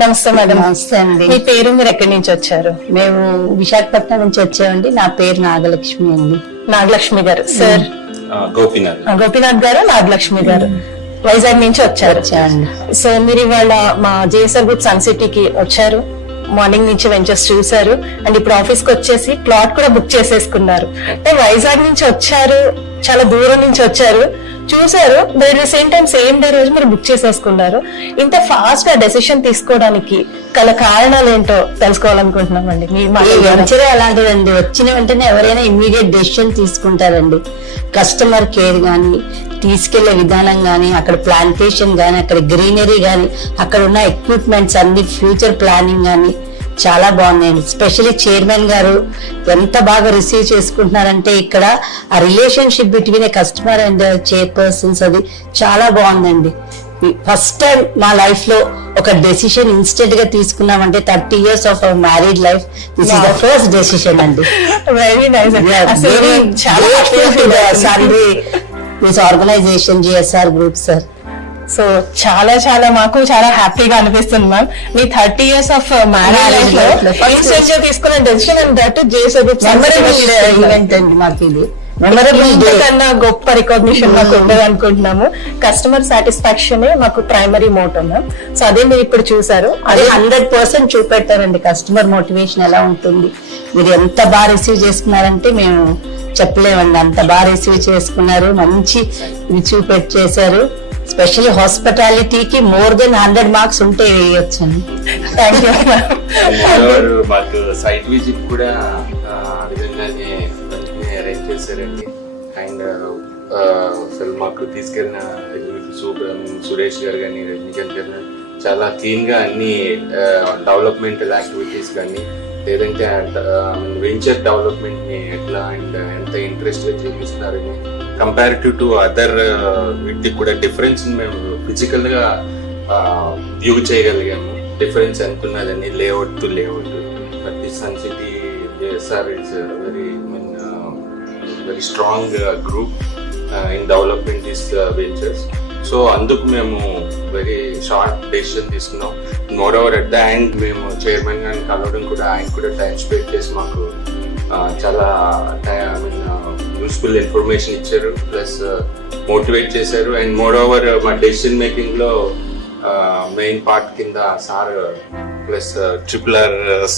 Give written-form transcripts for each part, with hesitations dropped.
నమస్తే మేడం. నమస్తే అండి. మీ పేరు, మీరు ఎక్కడి నుంచి వచ్చారు? మేము విశాఖపట్నం నుంచి వచ్చామండి. నా పేరు నాగలక్ష్మి అండి. నాగలక్ష్మి గారు. సార్ గోపీనాథ్ గారు, నాగలక్ష్మి గారు వైజాగ్ నుంచి వచ్చారు. సో మీరు ఇవాళ మా జేఎస్ఆర్ గ్రూప్ సన్ సిటీకి వచ్చారు. మార్నింగ్ నుంచి వెంచర్స్ చూసారు అండ్ ఇప్పుడు ఆఫీస్ కి వచ్చేసి ప్లాట్ కూడా బుక్ చేసేసుకున్నారు. అంటే వైజాగ్ నుంచి వచ్చారు, చాలా దూరం నుంచి వచ్చారు, చూసారు, but at the same time same day రోజు మీరు బుక్ చేసేసుకున్నారు. ఇంత ఫాస్ట్ గా డెసిషన్ తీసుకోవడానికి గల కారణాలు ఏంటో తెలుసుకోవాలనుకుంటున్నామండి. వెంచర్ అలాంటిదండి, వచ్చిన వెంటనే ఎవరైనా ఇమ్మీడియట్ డెసిషన్ తీసుకుంటారండి. కస్టమర్ కేర్ గానీ, తీసుకెళ్లే విధానం గానీ, అక్కడ ప్లాంటేషన్ గానీ, అక్కడ గ్రీనరీ గానీ, అక్కడ ఉన్న ఎక్విప్మెంట్స్ అన్ని, ఫ్యూచర్ ప్లానింగ్ గానీ చాలా బాగున్నాయండి. స్పెషల్లీ చైర్మన్ గారు ఎంత బాగా రిసీవ్ చేసుకుంటున్నారంటే ఇక్కడ ఆ relationship between A customer and chairpersons అది చాలా బాగుందండి. ఫస్ట్ టైం నా లైఫ్ లో ఒక డెసిషన్ ఇన్స్టెంట్ గా తీసుకున్నామంటే 30 years of our married life, this is the first decision అండి. Very nice. This organization GSR group sir. So చాలా చాలా మాకు చాలా హ్యాపీగా అనిపిస్తుంది మ్యామ్. మీ 30 years ఆఫ్ మ్యారేజ్ లైఫ్ లో ఇన్స్టెంట్ గా తీసుకున్న decision and that JSR group event అండి. మాకు ఇది కన్నా గొప్ప రికగ్నిషన్ మాకు ఉండదు అనుకుంటున్నాము. కస్టమర్ సాటిస్ఫాక్షన్ మాకు ప్రైమరీ మోటో మ్యామ్. సో అదే మీరు ఇప్పుడు చూసారు, అదే 100% చూపెట్టారండి. కస్టమర్ మోటివేషన్ ఎలా ఉంటుంది, మీరు ఎంత బాగా రిసీవ్ చేసుకున్నారంటే మేము చెప్పలేమండి. అంత బాగా రిసీవ్ చేసుకున్నారు, మంచి ఇది చూపెట్టేశారు. స్పెషల్లీ హాస్పిటాలిటీకి మోర్ దెన్ 100 మార్క్స్ ఉంటే వేయొచ్చండి. Thank you. మాకు సైట్ విజిట్ కూడా విధంగానే అరేంజ్ చేశారండి. అండ్ అసలు మాకు తీసుకెళ్ళిన సురేష్ గారు కానీ, రజనీకాంత్ గారు చాలా క్లీన్ గా అన్ని డెవలప్మెంటల్ యాక్టివిటీస్ కానీ, లేదంటే వెంచర్ డెవలప్మెంట్ ని ఎట్లా అండ్ ఎంత ఇంట్రెస్ట్ గా చూపిస్తున్నారని కంపారిటివ్ టు అదర్ వీటికి కూడా డిఫరెన్స్ మేము ఫిజికల్ గా వ్యూ చేయగలిగాము. డిఫరెన్స్ ఎంత ఉన్నదని layout to layout. But the sun city JSR is very strong group in development this ventures. So అందుకు మేము వెరీ షార్ట్ డెసిషన్ తీసుకున్నాం. Moreover at the end మేము చైర్మన్ గారిని కలవడం కూడా, ఆయన కూడా టైం స్పెండ్ చేసి మాకు చాలా యూస్ఫుల్ ఇన్ఫర్మేషన్ ఇచ్చారు, ప్లస్ మోటివేట్ చేశారు. అండ్ మోర్ ఓవర్ మా డెసిషన్ మేకింగ్ లో మెయిన్ పార్ట్ కింద సార్ ప్లస్ ట్రిపుల్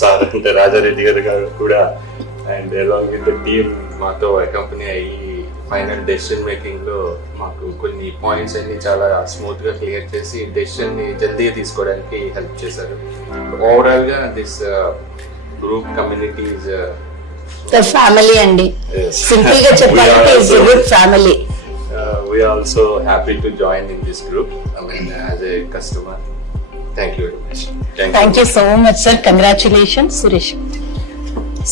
సార్ అంటే రాజారెడ్డి గారు కూడా and along with the team మాతో అకంపెనీ అయ్యి ఫైనల్ డెసిషన్ మేకింగ్ లో మాకు కొన్ని పాయింట్స్ అన్ని చాలా స్మూత్ గా క్లియర్ చేసి డెసిషన్ ని జల్దీగా తీసుకోవడానికి హెల్ప్ చేశారు. ఓవరాల్ గా this group community is family అండి. సింపుల్ గా చెప్పాలంటే it's a good family. We are also happy to join in this group. I mean, as a customer. Thank you very much. Thank you so much, sir. Congratulations, Suresh.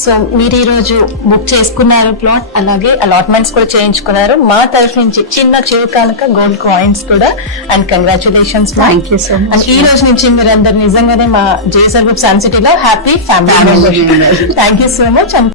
So మీరు ఈ రోజు book చేసుకున్నారు plot, అలాగే allotments కూడా చేయించుకున్నారు. మా తరఫు నుంచి చిన్న చిరుకానుక గోల్డ్ కాయిన్స్ కూడా. And congratulations. Thank you so much. ఈ రోజు నుంచి మీరు అందరు నిజంగానే మా జేఎస్ఆర్ గ్రూప్ సన్ సిటీలో happy family. Thank you so much.